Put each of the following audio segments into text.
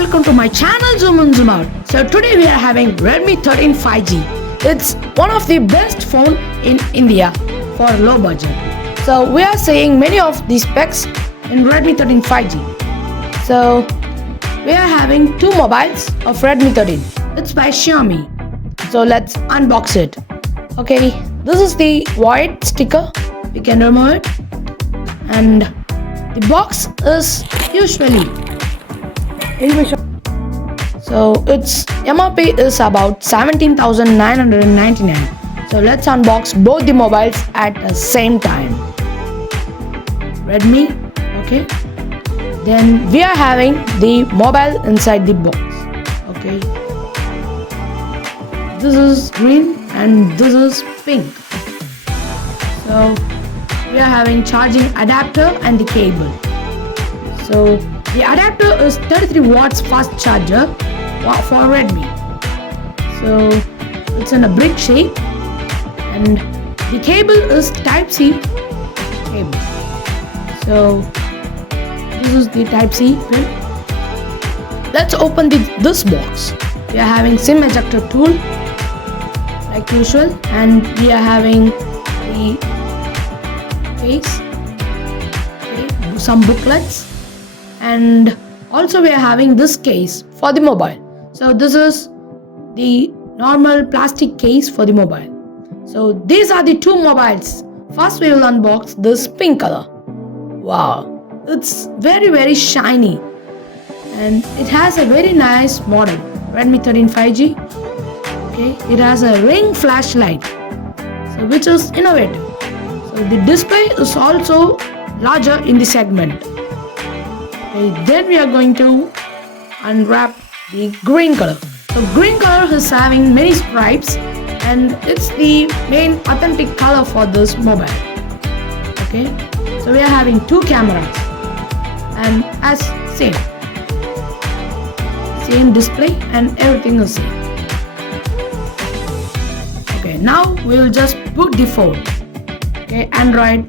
welcome to my channel Zoom in Zoom Out. So today we are having Redmi 13 5G. It's one of the best phone in India for low budget. So we are seeing many of the specs in Redmi 13 5G. So we are having two mobiles of Redmi 13. It's by Xiaomi. So let's unbox it. Okay, this is the white sticker. We can remove it. And the box is usually so its MRP is about 17,999. So let's unbox both the mobiles at the same time. Redmi, okay. Then we are having the mobile inside the box. Okay. This is green and this is pink. So we are having charging adapter and the cable. So the adapter is 33 watts fast charger for Redmi. So it's in a brick shape and the cable is Type-C cable. So this is the Type-C pin. Let's open this box. We are having SIM ejector tool like usual, and we are having the case, okay, some booklets, and also we are having this case for the mobile. So this is the normal plastic case for the mobile. So these are the two mobiles. First we will unbox this pink color. Wow, it's very shiny and it has a very nice model, Redmi 13 5G. Okay, it has a ring flashlight, so which is innovative. So the display is also larger in the segment. Okay, then we are going to unwrap the green color. So green color is having many stripes and it's the main authentic color for this mobile. Okay, so we are having two cameras and as same display and everything is same. Okay, now we will just boot the phone. Okay, Android,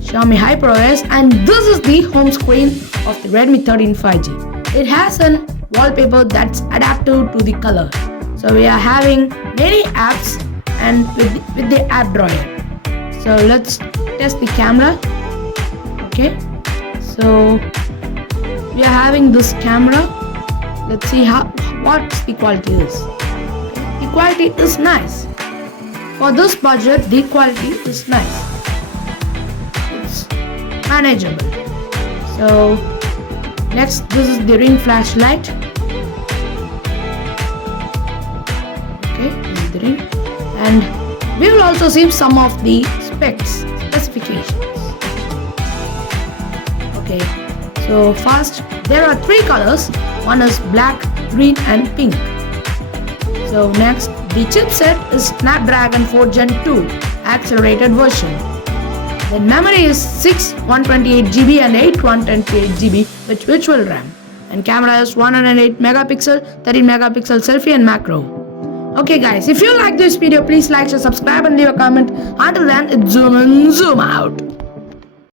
Xiaomi HyperOS, and this is the home screen of the Redmi 13 5G. It has an wallpaper that's adaptive to the color. So we are having many apps and with the app drawer. So let's test the camera. Okay, so we are having this camera. Let's see what the quality is. The quality is nice. For this budget, the quality is nice. It's manageable. So next, this is the ring flashlight. Okay, this is the ring, and we will also see some of the specifications. Okay, so first there are three colors. One is black, green, and pink. So next, the chipset is Snapdragon 4 Gen 2 accelerated version. The memory is 6 128GB and 8 128GB with virtual RAM. And camera is 108 megapixel, 13 megapixel selfie and macro. Okay guys, if you like this video, please like, share, subscribe and leave a comment. Until then, it's Zoom in, Zoom out.